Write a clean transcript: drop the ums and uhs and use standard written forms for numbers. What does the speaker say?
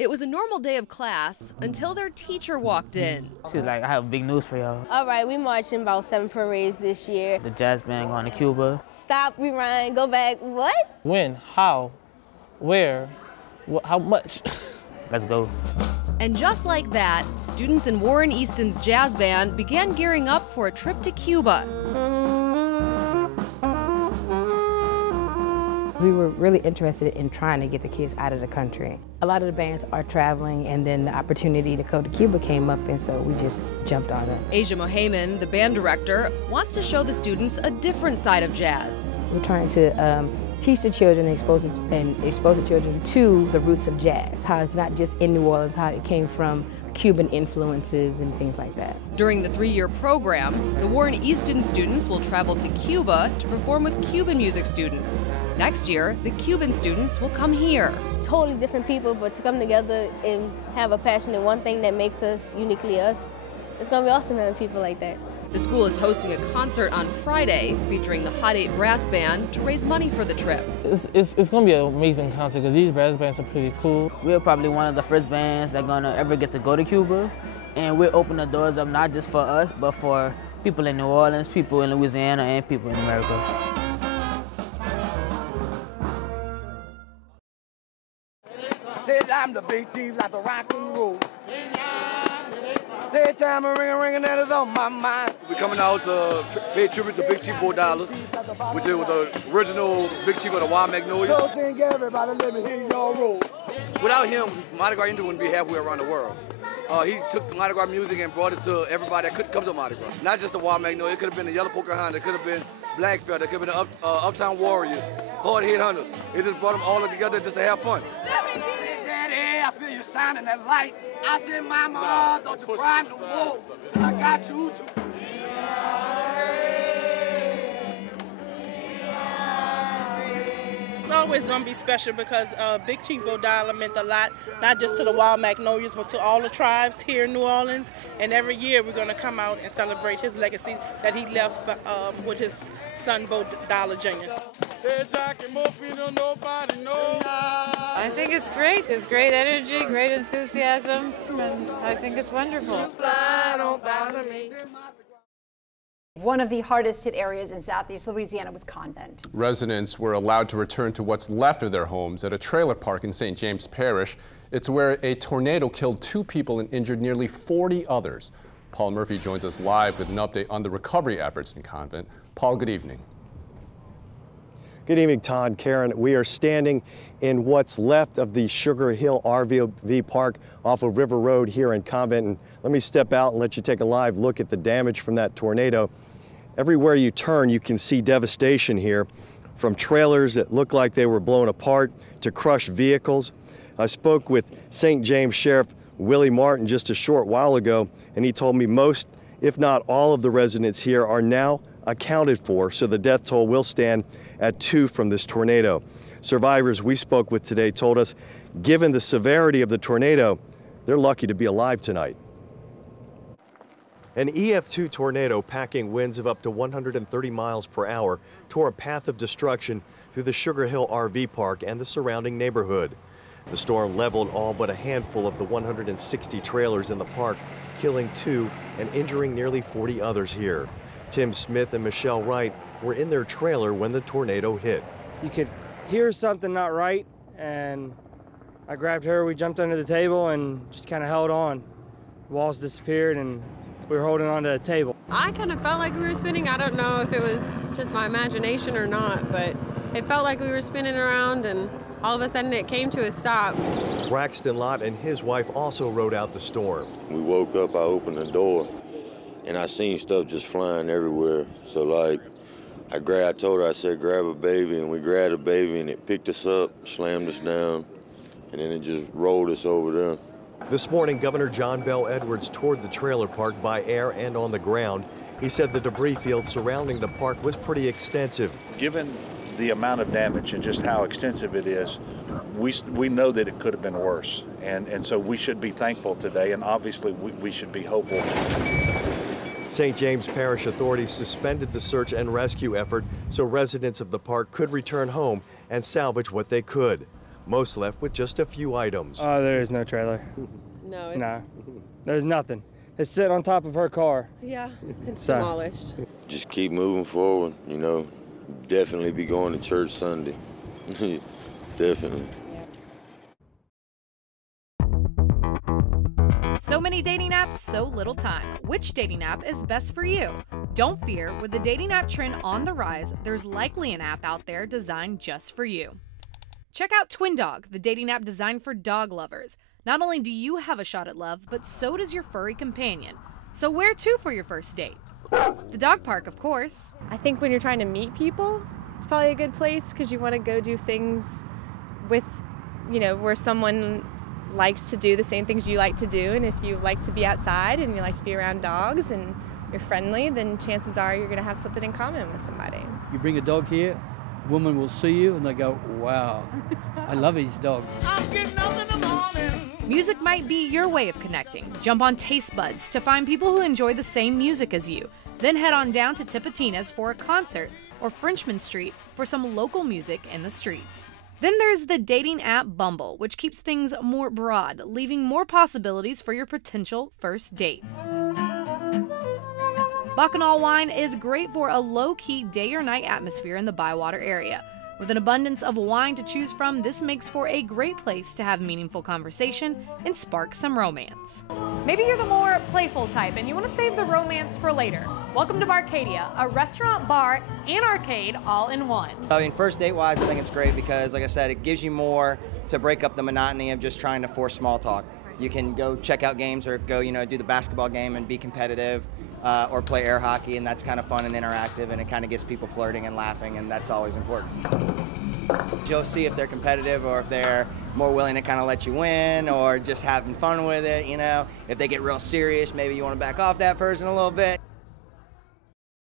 It was a normal day of class until their teacher walked in. She was like, I have big news for y'all. All right, we marching about 7 parades this year. The jazz band going to Cuba. Stop, rewind, go back. What? When, how, where, how much? Let's go. And just like that, students in Warren Easton's jazz band began gearing up for a trip to Cuba. We were really interested in trying to get the kids out of the country. A lot of the bands are traveling, and then the opportunity to go to Cuba came up, and so we just jumped on it. Asia Mohayman, the band director, wants to show the students a different side of jazz. We're trying to teach the children and expose the children to the roots of jazz, how it's not just in New Orleans, how it came from Cuban influences and things like that. During the 3-year program, the Warren Easton students will travel to Cuba to perform with Cuban music students. Next year, the Cuban students will come here. Totally different people, but to come together and have a passion in one thing that makes us uniquely us, it's gonna be awesome having people like that. The school is hosting a concert on Friday featuring the Hot 8 Brass Band to raise money for the trip. It's going to be an amazing concert because these brass bands are pretty cool. We're probably one of the first bands that are going to ever get to go to Cuba. And we're opening the doors up not just for us, but for people in New Orleans, people in Louisiana, and people in America. I'm the big thief like the rock and roll. Day time a ring that is on my mind. We're coming out to pay tribute to Big Chief $4, which was the original Big Chief of the Wild Magnolia. So think everybody let me hear your roll. Without him, Mardi Gras Indian wouldn't be halfway around the world. He took Mardi Gras music and brought it to everybody that could come to Mardi Gras. Not just the Wild Magnolia, it could have been the Yellow Pocahontas, it could have been Blackfeather, it could have been the Uptown Warriors, Hard Head Hunters. It just brought them all together just to have fun. Daddy, I feel you shining that light. I said, Mama, don't you cry no more, 'cause I got you too. It's always going to be special because Big Chief $4 meant a lot, not just to the Wild Magnolias, but to all the tribes here in New Orleans. And every year we're going to come out and celebrate his legacy that he left with his son, $4 Jr. I think it's great. There's great energy, great enthusiasm, and I think it's wonderful. One of the hardest hit areas in southeast Louisiana was Convent. Residents were allowed to return to what's left of their homes at a trailer park in St. James Parish. It's where a tornado killed 2 people and injured nearly 40 others. Paul Murphy joins us live with an update on the recovery efforts in Convent. Paul, good evening. Good evening, Todd, Karen. We are standing in what's left of the Sugar Hill RV park off of River Road here in Convent. And let me step out and let you take a live look at the damage from that tornado. Everywhere you turn, you can see devastation here, from trailers that look like they were blown apart to crushed vehicles. I spoke with St. James Sheriff Willie Martin just a short while ago, and he told me most, if not all, of the residents here are now accounted for, so the death toll will stand at 2 from this tornado. Survivors we spoke with today told us, given the severity of the tornado, they're lucky to be alive tonight. An EF2 tornado packing winds of up to 130 miles per hour tore a path of destruction through the Sugar Hill RV park and the surrounding neighborhood. The storm leveled all but a handful of the 160 trailers in the park, killing 2 and injuring nearly 40 others here. Tim Smith and Michelle Wright were in their trailer when the tornado hit. You could hear something not right, and I grabbed her, we jumped under the table and just kind of held on. The walls disappeared and we were holding on to the table. I kind of felt like we were spinning. I don't know if it was just my imagination or not, but it felt like we were spinning around, and all of a sudden it came to a stop. Braxton Lott and his wife also rode out the storm. We woke up, I opened the door, and I seen stuff just flying everywhere. So like, I told her, I said, grab a baby, and we grabbed a baby, and it picked us up, slammed us down, and then it just rolled us over there. This morning, Governor John Bell Edwards toured the trailer park by air and on the ground. He said the debris field surrounding the park was pretty extensive. Given the amount of damage and just how extensive it is, we know that it could have been worse. And so we should be thankful today, and obviously we should be hopeful. St. James Parish authorities suspended the search and rescue effort so residents of the park could return home and salvage what they could. Most left with just a few items. Oh, there is no trailer. No, it's... No, there's nothing. It's sitting on top of her car. Yeah, it's So. demolished. Just keep moving forward, you know. Definitely be going to church Sunday. Definitely. So many dating apps, so little time. Which dating app is best for you? Don't fear, with the dating app trend on the rise, there's likely an app out there designed just for you. Check out Twin Dog, the dating app designed for dog lovers. Not only do you have a shot at love, but so does your furry companion. So where to for your first date? The dog park, of course. I think when you're trying to meet people, it's probably a good place because you want to go do things with, where someone likes to do the same things you like to do. And if you like to be outside and you like to be around dogs and you're friendly, then chances are you're going to have something in common with somebody. You bring a dog here, a woman will see you and they go, wow, I love his dog. Music might be your way of connecting. Jump on Taste Buds to find people who enjoy the same music as you. Then head on down to Tipitina's for a concert or Frenchman Street for some local music in the streets. Then there's the dating app Bumble, which keeps things more broad, leaving more possibilities for your potential first date. Bacchanal wine is great for a low-key day or night atmosphere in the Bywater area. With an abundance of wine to choose from, this makes for a great place to have meaningful conversation and spark some romance. Maybe you're the more playful type and you want to save the romance for later. Welcome to Barcadia, a restaurant, bar, and arcade all in one. I mean, first date-wise, I think it's great because, like I said, it gives you more to break up the monotony of just trying to force small talk. You can go check out games or go, do the basketball game and be competitive, or play air hockey, and that's kind of fun and interactive, and it kind of gets people flirting and laughing, and that's always important. You'll see if they're competitive or if they're more willing to kind of let you win or just having fun with it, If they get real serious, maybe you want to back off that person a little bit.